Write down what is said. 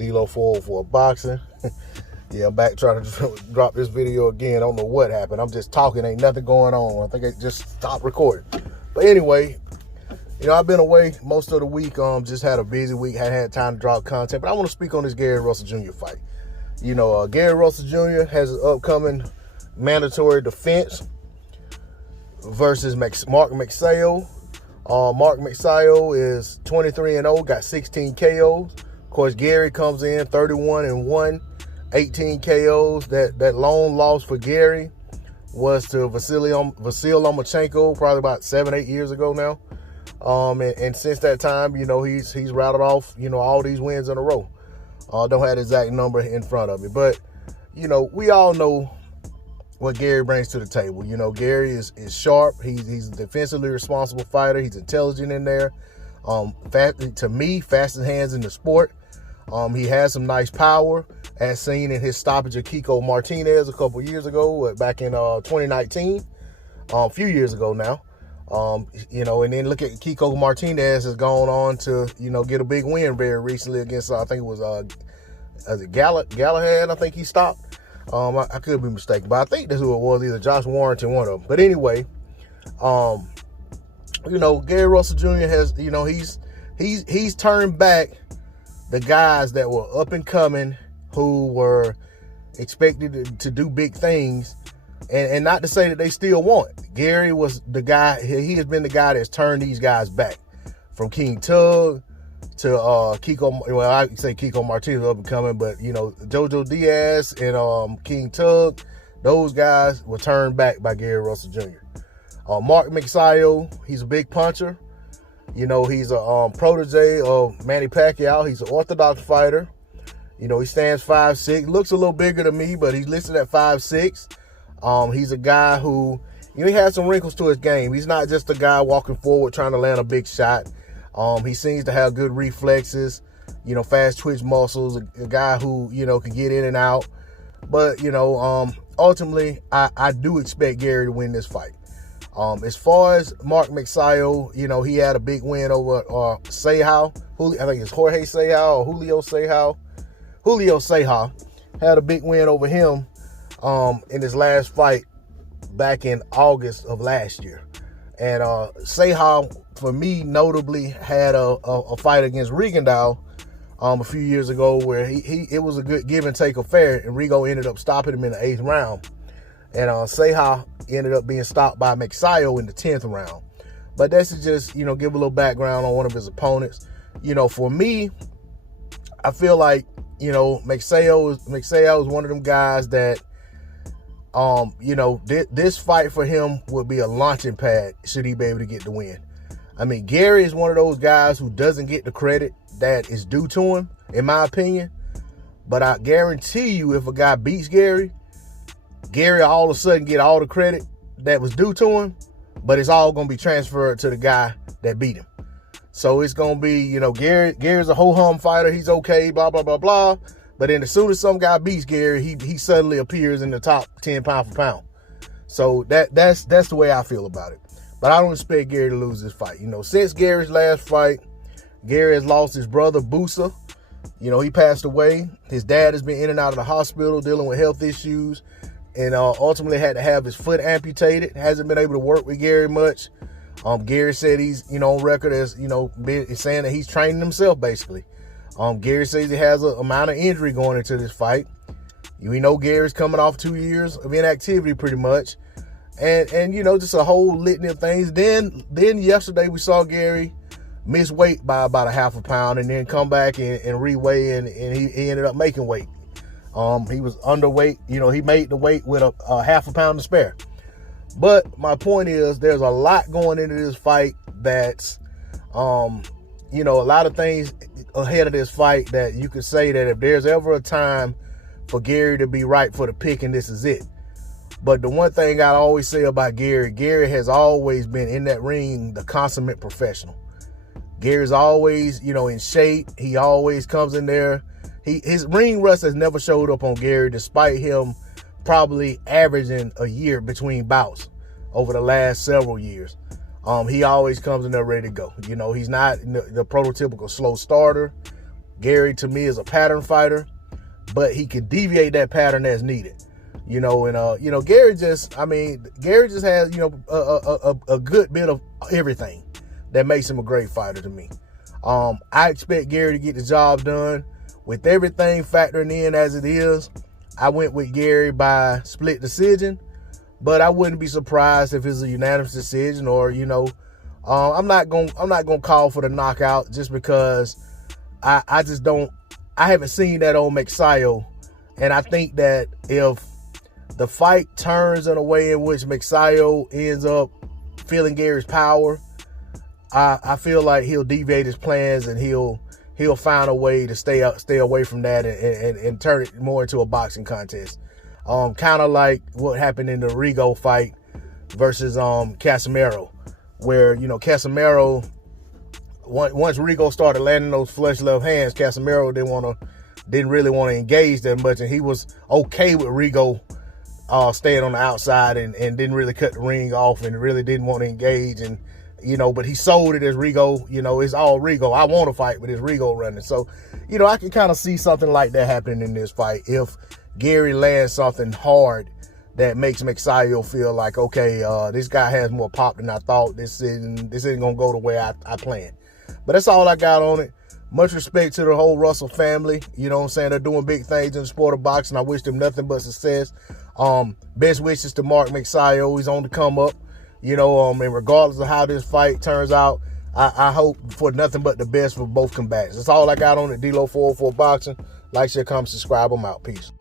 D-Lo 404 Boxing. Yeah, I'm back trying to drop this video again. I don't know what happened. I'm just talking. Ain't nothing going on. I think I just stopped recording. But anyway, you know, I've been away most of the week. Just had a busy week. Hadn't had time to drop content. But I want to speak on this Gary Russell Jr. fight. You know, Gary Russell Jr. has an upcoming mandatory defense versus Mark Magsayo. Mark Magsayo is 23-0, got 16 KOs. Of course, Gary comes in 31-1, 18 KOs. That lone loss for Gary was to Vasil Lomachenko probably about 7-8 years ago now. And since that time, you know, he's rattled off, you know, all these wins in a row. Don't have the exact number in front of me, but you know, we all know what Gary brings to the table. You know, Gary is sharp. He's a defensively responsible fighter. He's intelligent in there. To me, fastest hands in the sport. He has some nice power, as seen in his stoppage of Kiko Martinez a couple years ago, back in 2019, a few years ago now. You know, and then look at Kiko Martinez has gone on to, you know, get a big win very recently against, I think it was Galahad, I think he stopped. I could be mistaken, but I think that's who it was, either Josh Warrington, one of them. But anyway, you know, Gary Russell Jr. has, you know, he's turned back the guys that were up and coming, who were expected to do big things, and not to say that they still won't. Gary was the guy, he has been the guy that's turned these guys back. From King Tug to Kiko, well, I say Kiko Martinez up and coming, but you know, Jojo Diaz and King Tug, those guys were turned back by Gary Russell Jr. Mark Magsayo, he's a big puncher. You know, he's a protege of Manny Pacquiao. He's an orthodox fighter. You know, he stands 5'6", looks a little bigger than me, but he's listed at 5'6". He's a guy who, you know, he has some wrinkles to his game. He's not just a guy walking forward trying to land a big shot. He seems to have good reflexes, you know, fast twitch muscles, a guy who, you know, can get in and out. But, you know, ultimately, I do expect Gary to win this fight. As far as Mark Magsayo, you know, he had a big win over Ceja. I think it's Jorge Ceja or Julio Ceja. Julio Ceja had a big win over him in his last fight back in August of last year. And Ceja, for me, notably had a fight against Rigondeaux a few years ago where it was a good give and take affair, and Rigo ended up stopping him in the 8th round. And Ceja ended up being stopped by Magsayo in the 10th round. But that's to just, you know, give a little background on one of his opponents. You know, for me, I feel like, you know, Magsayo is one of them guys that, you know, this fight for him would be a launching pad should he be able to get the win. I mean, Gary is one of those guys who doesn't get the credit that is due to him, in my opinion. But I guarantee you, if a guy beats Gary all of a sudden get all the credit that was due to him, but it's all going to be transferred to the guy that beat him. So it's going to be, you know, Gary's a ho-hum fighter. He's okay, blah, blah, blah, blah. But then as soon as some guy beats Gary, he suddenly appears in the top 10 pound for pound. So that's the way I feel about it. But I don't expect Gary to lose this fight. You know, since Gary's last fight, Gary has lost his brother, Busa. You know, he passed away. His dad has been in and out of the hospital dealing with health issues, and ultimately had to have his foot amputated. Hasn't been able to work with Gary much. Gary said he's, you know, on record as, you know, saying that he's training himself, basically. Gary says he has a minor injury going into this fight. We know Gary's coming off 2 years of inactivity pretty much. And you know, just a whole litany of things. Then yesterday we saw Gary miss weight by about a half a pound and then come back and reweigh, and he ended up making weight. He was underweight. You know, he made the weight with a half a pound to spare. But my point is, there's a lot going into this fight that's, you know, a lot of things ahead of this fight that you could say that if there's ever a time for Gary to be right for the picking, this is it. But the one thing I always say about Gary has always been in that ring the consummate professional. Gary's always, you know, in shape. He always comes in there. His ring rust has never showed up on Gary, despite him probably averaging a year between bouts over the last several years. He always comes in there ready to go. You know, he's not the prototypical slow starter. Gary, to me, is a pattern fighter, but he can deviate that pattern as needed. You know, and, you know, Gary just has, you know, a good bit of everything that makes him a great fighter to me. I expect Gary to get the job done. With everything factoring in as it is, I went with Gary by split decision, but I wouldn't be surprised if it's a unanimous decision, or, you know, I'm not gonna call for the knockout just because I haven't seen that on Magsayo, and I think that if the fight turns in a way in which Magsayo ends up feeling Gary's power, I feel like he'll deviate his plans, and he'll find a way to stay away from that and turn it more into a boxing contest. Kind of like what happened in the Rigo fight versus Casemiro, where, you know, Casemiro, once Rigo started landing those flush left hands, Casemiro didn't really want to engage that much, and he was okay with Rigo staying on the outside and didn't really cut the ring off and really didn't want to engage. And, you know, but he sold it as Rigo, you know, it's all Rigo. I want to fight, but it's Rigo running. So, you know, I can kind of see something like that happening in this fight if Gary lands something hard that makes Magsayo feel like, okay, this guy has more pop than I thought. This isn't gonna go the way I planned. But that's all I got on it. Much respect to the whole Russell family. You know what I'm saying? They're doing big things in the sport of boxing. I wish them nothing but success. Best wishes to Mark Magsayo. He's on the come up. You know, and regardless of how this fight turns out, I hope for nothing but the best for both combatants. That's all I got on it. D-Lo 404 Boxing. Like, share, comment, subscribe. I'm out. Peace.